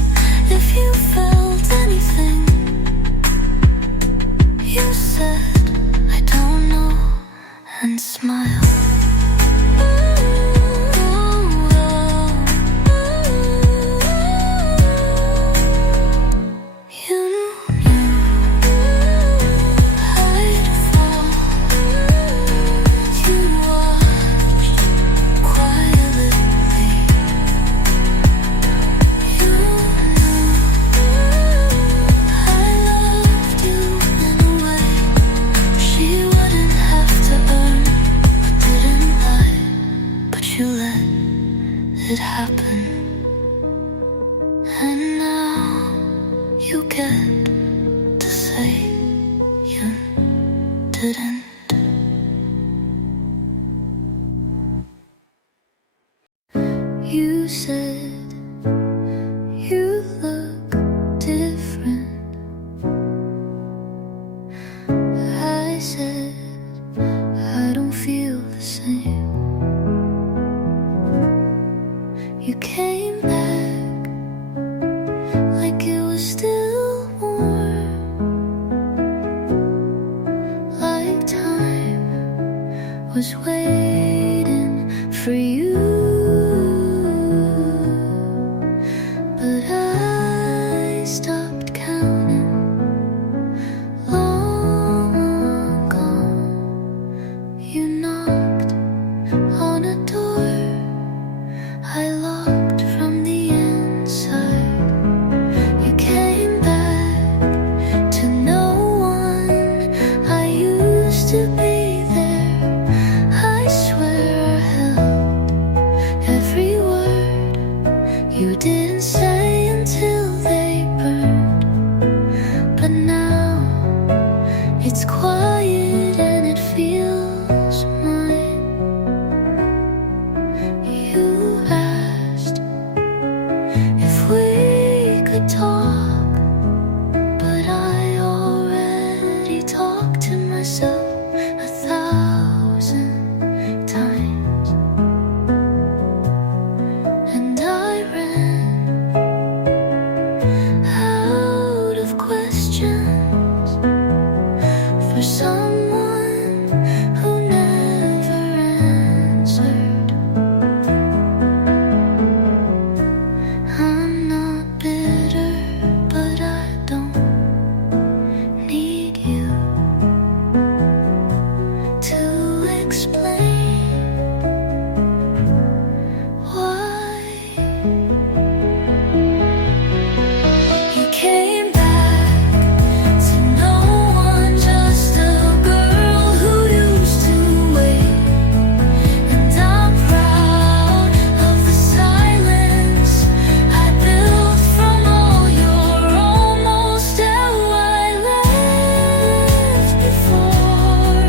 if you felt anything. You said, I don't know, and smiled. You knew I'd fall. You watched quietly. You knew I loved you in a way she wouldn't have to earn, but didn't lie. But you let it happen, and now you get to say you didn't. You said you look different. I said I don't feel the same. You came back like it was still warm, like time was waiting for you. But I stopped counting long ago. You knocked on a door I locked from the inside. You came back to no one. I used to be there. I swear I held every word you didn't say until they burned. But now it's quiet and it feels mine. You asked if we could talk, but I already talked to myself 1,000 times. And I ran out of questions for someone who never answered. I'm not bitter, but I don't need you to explain why. You came back to no one, just a girl who used to wait. And I'm proud of the silence I built from all your almost. How I left before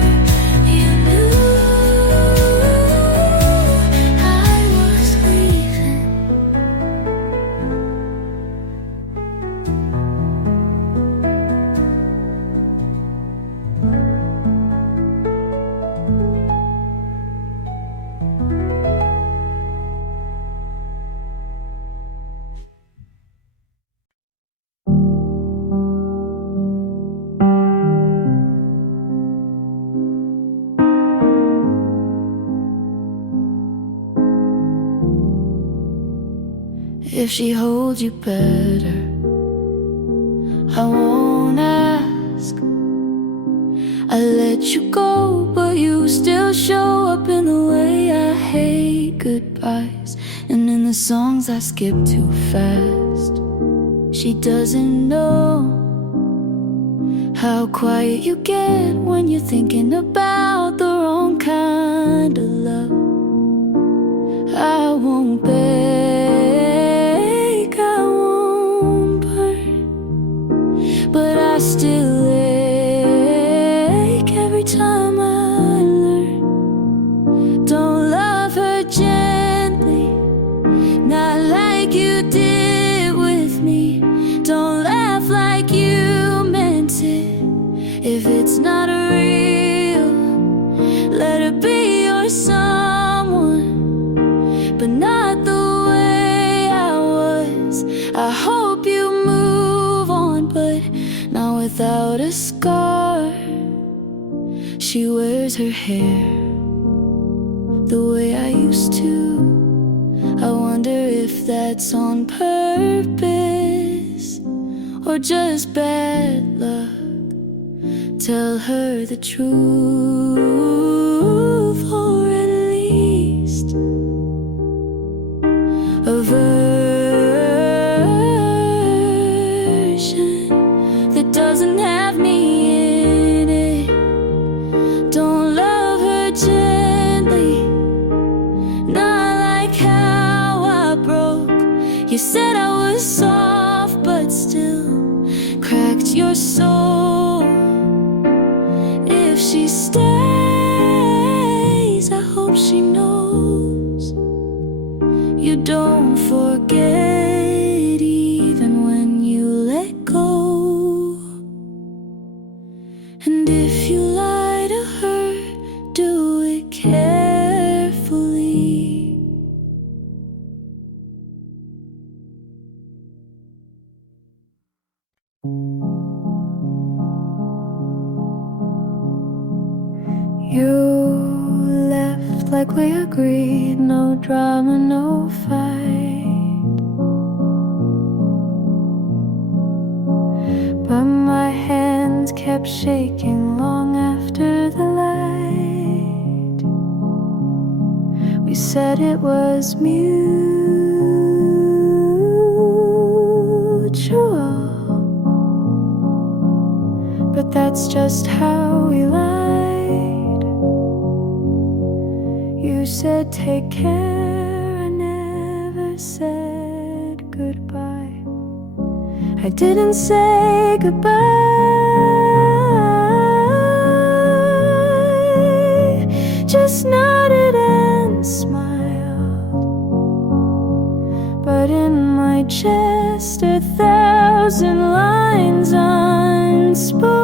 you knew I was leaving. If she holds you better, I won't ask. I let you go, but you still show up in the way I hate goodbyes, and in the songs I skip too fast. She doesn't know how quiet you get when you're thinking about the wrong kind of love. I won't beg, I won't burn, but I still ache every time I learn. Don't love her gently, not like you did with me. Don't laugh like you meant it. If it's not real, let her be your someone, but not the way I was. I hope you move on, but not without a scar. She wears her hair the way I used to. I wonder if that's on purpose or just bad luck. Tell her the truth, or at least a version that doesn't have me in it. Don't love her gently, not like how I broke. You said I was soft, but still cracked your soul. If she stays, I hope she knows You don't forget even when you let go. And if you lie to her, do it carefully. You left like we agreed, no drama, no fight. But my hands kept shaking long after the light. We said it was mutual, but that's just how we lied. You said take care, I never said goodbye. I didn't say goodbye, just nodded and smiled. But in my chest 1,000 lines unspoken,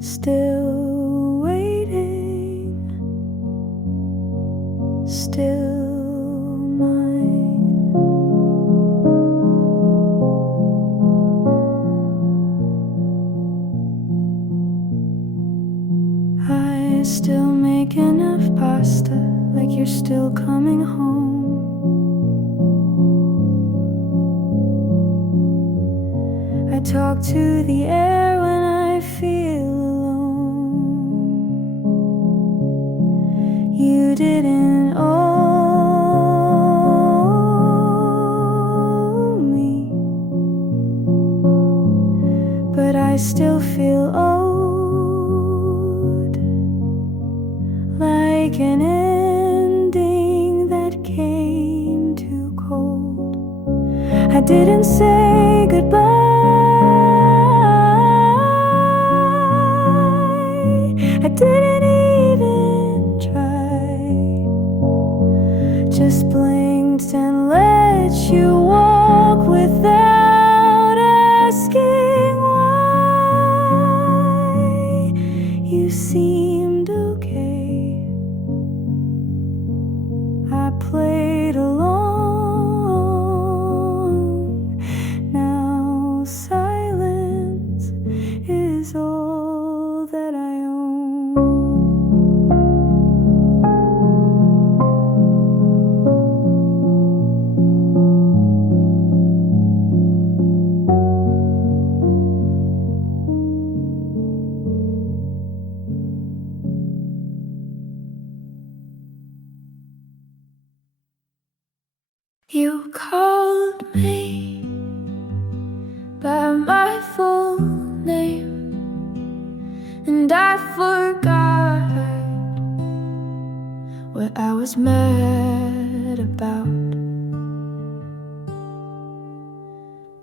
still waiting, still mine. I still make enough pasta, like you're still coming home. I talk to the air when I feel alone. You didn't owe me, but I still feel owed, like an ending that came too cold. I didn't say goodbye, I didn't even try, just blinked and let you walk without asking why. You seemed okay, I played along. Now silence is all that I You called me by my full name, and I forgot what I was mad about.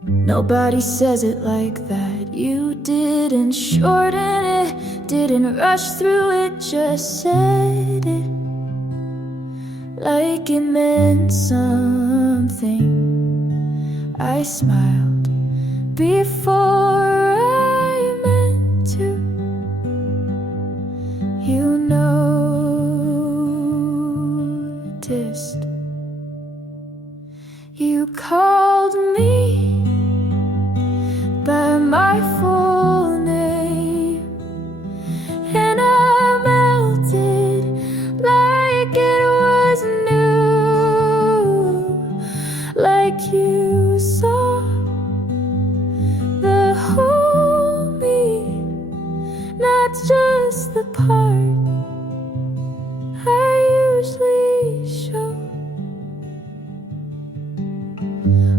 Nobody says it like that. You didn't shorten it, didn't rush through it, just said it like it meant something. I smiled before I meant to. You noticed. You called me by my full name, and I melted like it was new, like you saw the whole me, not just the part I usually show.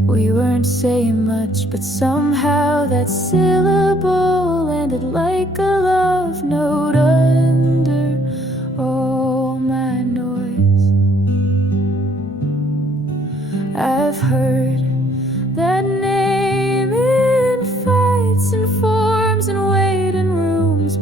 We weren't saying much, but somehow that syllable landed like a love note under all my noise. I've heard that name in fights and forms and waiting rooms,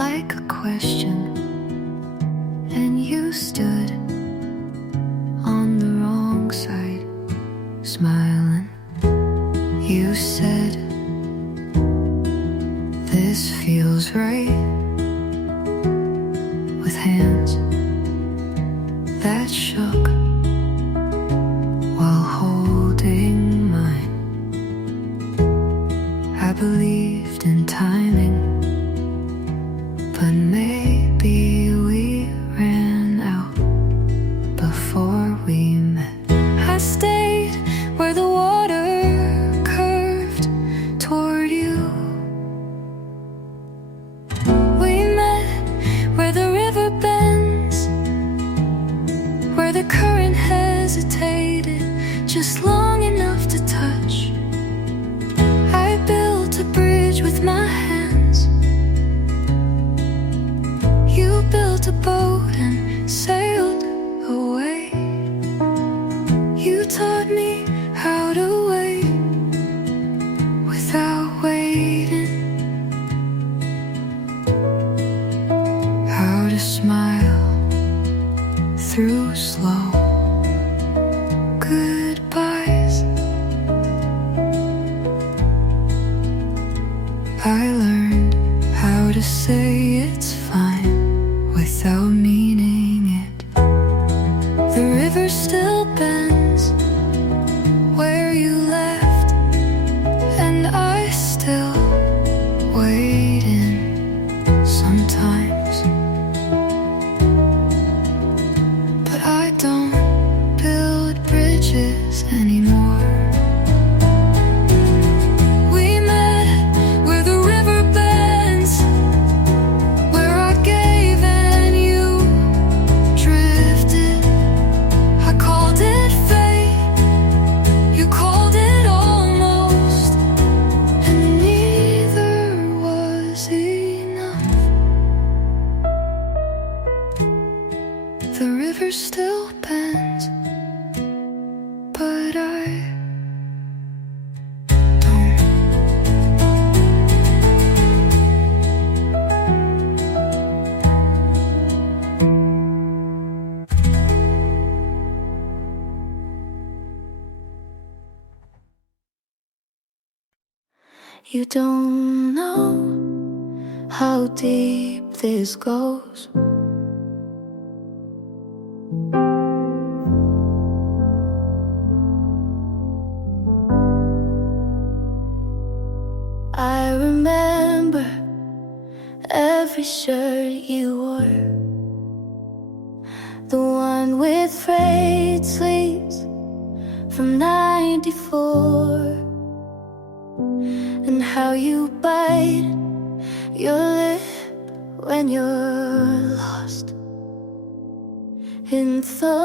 like a question, and you stood on the wrong side, smiling. You said, "This feels right," with hands that shook while holding mine. I believed in timing, but maybe we ran out before we met. I stayed where the water curved toward you. We met where the river bends, where the current hesitated just long enough to touch. I built a bridge with my hands. You built a boat and sailed away. You taught me how to wait without waiting, how to smile through slow goodbyes. I learned how to say it's fine without meaning it. The river still bends where you left, and I still wait in sometimes. But I don't build bridges anymore. We met where the river bends, where I gave and you drifted. I called it fate, you called it almost, and neither was enough. The river still bends, but I don't. You don't know how deep this goes. I remember every shirt you wore, the one with frayed sleeves from '94, and how you bite your lip when you're lost in thought.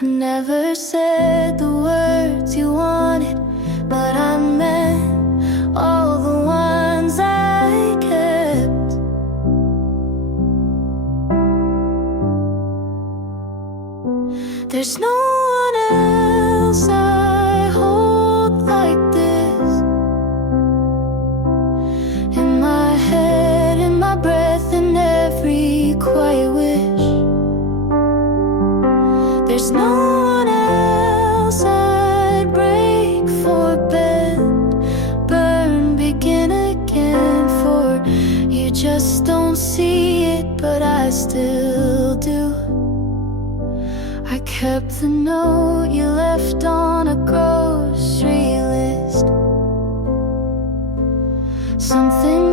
I never said the words you wanted, but I meant all the ones I kept. There's no one else I hold like this, in my head, in my breath, in every quiet wish. There's no one else I'd break for, bend, burn, begin again for. You just don't see it, but I still do. I kept the note you left on a grocery list, something